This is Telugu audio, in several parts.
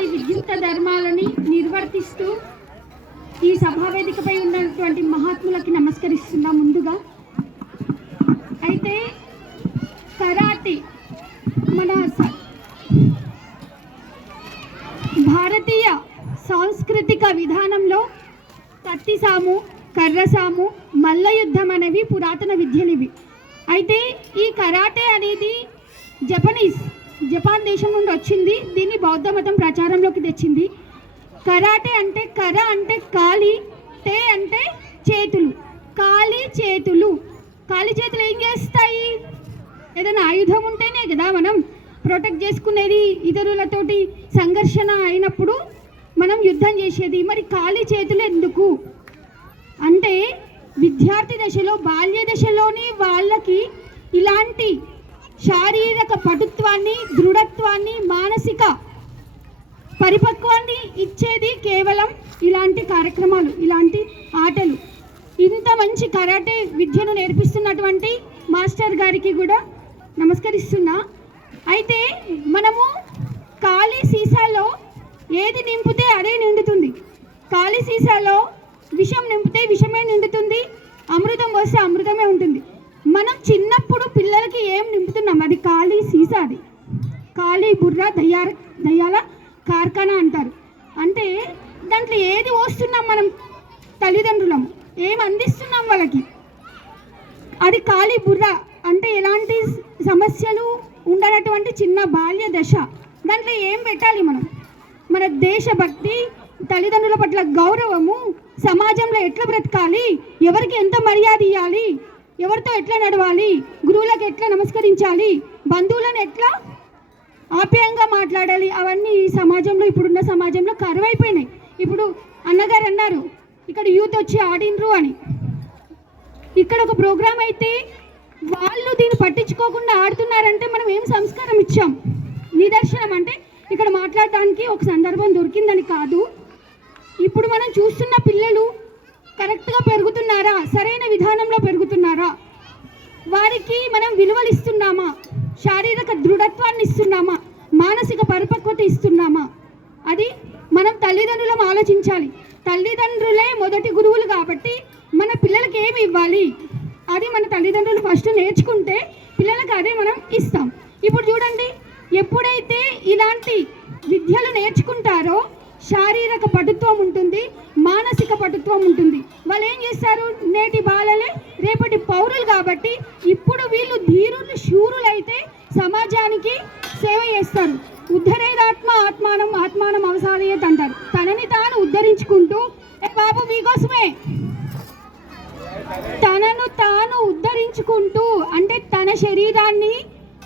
సూక్త ధర్మాలని నిర్వర్తిస్తూ ఈ సభావేదికపై ఉన్నటువంటి మహాత్ములకి నమస్కరిస్తున్నా ముందుగా. అయితే కరాటే మన భారతీయ సాంస్కృతిక విధానంలో కత్తిసాము కర్రసాము మల్ల యుద్ధం అనేవి పురాతన విద్యలివి. అయితే ఈ కరాటే అనేది జపనీస్ జపాన్ దేశం నుండి వచ్చింది. దీన్ని బౌద్ధ మతం ప్రచారంలోకి తెచ్చింది. కరాటే అంటే కర అంటే కాలి టే అంటే చేతులు. కాలి చేతులు. కాలి చేతులు ఏం చేస్తాయి? ఏదైనా ఆయుధం ఉంటేనే కదా మనం ప్రొటెక్ట్ చేసుకునేది ఇతరులతోటి సంఘర్షణ అయినప్పుడు మనం యుద్ధం చేసేది. మరి ఖాళీ చేతులు ఎందుకు? అంటే విద్యార్థి దశలో బాల్య దశలోని వాళ్ళకి ఇలాంటి శారీరక పటుత్వాన్ని దృఢత్వాన్ని మానసిక పరిపక్వాన్ని ఇచ్చేది కేవలం ఇలాంటి కార్యక్రమాలు ఇలాంటి ఆటలు. ఇంత మంచి కరాటే విద్యను నేర్పిస్తున్నటువంటి మాస్టర్ గారికి కూడా నమస్కరిస్తున్నా. అయితే మనము ఖాళీ సీసాలో ఏది నింపితే అదే నిండుతుంది. ఖాళీ సీసాలో విషం నింపితే విషమే నిండుతుంది. అమృతం వస్తే అమృతమే ఉంటుంది. మనం చిన్నప్పుడు పిల్లలకి ఏం నింపుతున్నాం? అది ఖాళీ సీసా అది. ఖాళీ బుర్ర దయ్యాల దయ్యాల కార్ఖానా అంటారు. అంటే దాంట్లో ఏది పోస్తున్నాం మనం తల్లిదండ్రులం? ఏం అందిస్తున్నాం వాళ్ళకి? అది ఖాళీ బుర్ర. అంటే ఎలాంటి సమస్యలు ఉండనటువంటి చిన్న బాల్య దశ. దాంట్లో ఏం పెట్టాలి మనం? మన దేశభక్తి తల్లిదండ్రుల పట్ల గౌరవము సమాజంలో ఎట్లా బ్రతకాలి? ఎవరికి ఎంత మర్యాద ఇవ్వాలి ఎవరితో ఎట్లా నడవాలి? గురువులకు ఎట్లా నమస్కరించాలి? బంధువులను ఎట్లా ఆప్యాయంగా మాట్లాడాలి? అవన్నీ ఈ సమాజంలో ఇప్పుడున్న సమాజంలో కరువైపోయినాయి. ఇప్పుడు అన్నగారు అన్నారు ఇక్కడ యూత్ వచ్చి ఆడినరు అని. ఇక్కడ ఒక ప్రోగ్రాం అయితే వాళ్ళు దీన్ని పట్టించుకోకుండా ఆడుతున్నారంటే మనం ఏం సంస్కారం ఇచ్చాం? నిదర్శనం అంటే ఇక్కడ మాట్లాడటానికి ఒక సందర్భం దొరికిందని కాదు. ఇప్పుడు మనం చూస్తున్న పిల్లలు కరెక్ట్గా పెరుగుతున్నారా? సరైన విధానంలో పెరుగుతున్నారా? వారికి మనం విలువలు ఇస్తున్నామా? శారీరక దృఢత్వాన్ని ఇస్తున్నామా? మానసిక పరిపక్వత ఇస్తున్నామా? అది మనం తల్లిదండ్రులం ఆలోచించాలి. తల్లిదండ్రులే మొదటి గురువులు కాబట్టి మన పిల్లలకి ఏమి ఇవ్వాలి? అది మన తల్లిదండ్రులు ఫస్ట్ నేర్చుకుంటే పిల్లలకి అదే మనం ఇస్తాం. ఇప్పుడు చూడండి ఎప్పుడైతే ఇలాంటి విద్యలు నేర్చుకుంటారో శారీరక పటుత్వం ఉంటుంది మానసిక పటుత్వం ఉంటుంది. వాళ్ళు ఏం చేస్తారు? నేటి బాలలే రేపటి పౌరులు కాబట్టి ఇప్పుడు వీళ్ళు ధీరులు శూరులైతే సమాజానికి సేవ చేస్తారు. ఉద్ధరేదాత్మ ఆత్మానం ఆత్మానం అవసాదయత్ అంటారు. తనని తాను ఉద్ధరించుకుంటూ ఏ బాబు మీకోసమే. తనను తాను ఉద్ధరించుకుంటూ అంటే తన శరీరాన్ని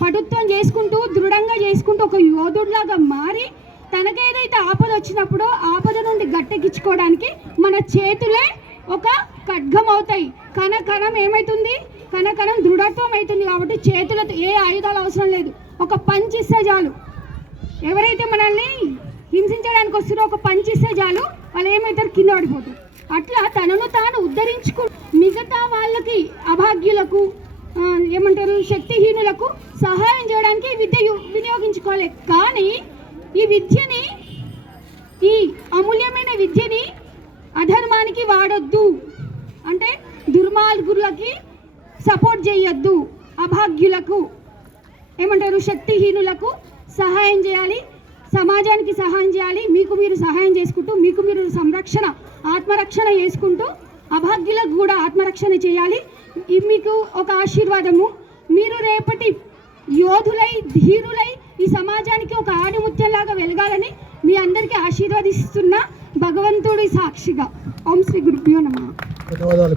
పటుత్వం చేసుకుంటూ దృఢంగా చేసుకుంటూ ఒక యోధుడిలాగా మారి తనకే తనకేదైతే ఆపద వచ్చినప్పుడో ఆపద నుండి గట్టెక్కించుకోవడానికి మన చేతులే ఒక ఖడ్గం అవుతాయి. కణ కణం ఏమవుతుంది కణ కణం దృఢత్వం అవుతుంది కాబట్టి చేతులతో ఏ ఆయుధాలు అవసరం లేదు. ఒక పంచిస్తే చాలు. ఎవరైతే మనల్ని హింసించడానికి వస్తారో ఒక పంచిస్తే చాలు. వాళ్ళు ఏమవుతారు? కింద పడిపోతారు. అట్లా తనను తాను ఉద్ధరించుకు మిగతా వాళ్ళకి అభాగ్యులకు ఏమంటారు? శక్తిహీనులకు సహాయం చేయడానికి విద్య వినియోగించుకోవాలి. కానీ ఈ విద్యని ఈ అమూల్యమైన విద్యని అధర్మానికి వాడొద్దు. అంటే దుర్మార్గులకి సపోర్ట్ చేయొద్దు అభాగ్యులకు. ఏమంటారు? శక్తిహీనులకు సహాయం చేయాలి. సమాజానికి సహాయం చేయాలి. మీకు మీరు సహాయం చేసుకుంటూ మీకు మీరు సంరక్షణ ఆత్మరక్షణ చేసుకుంటూ అభాగ్యులకు కూడా ఆత్మరక్షణ చేయాలి. మీకు ఒక ఆశీర్వాదము. మీరు రేపటి యోధులై ధీరులై ఈ సమాజానికి ఒక ఆణిముత్యంలాగా వెలగాలని మీ అందరికీ ఆశీర్వదిస్తున్న భగవంతుడి సాక్షిగా. ఓం శ్రీ గురుభ్యో నమః. ధన్యవాదాలు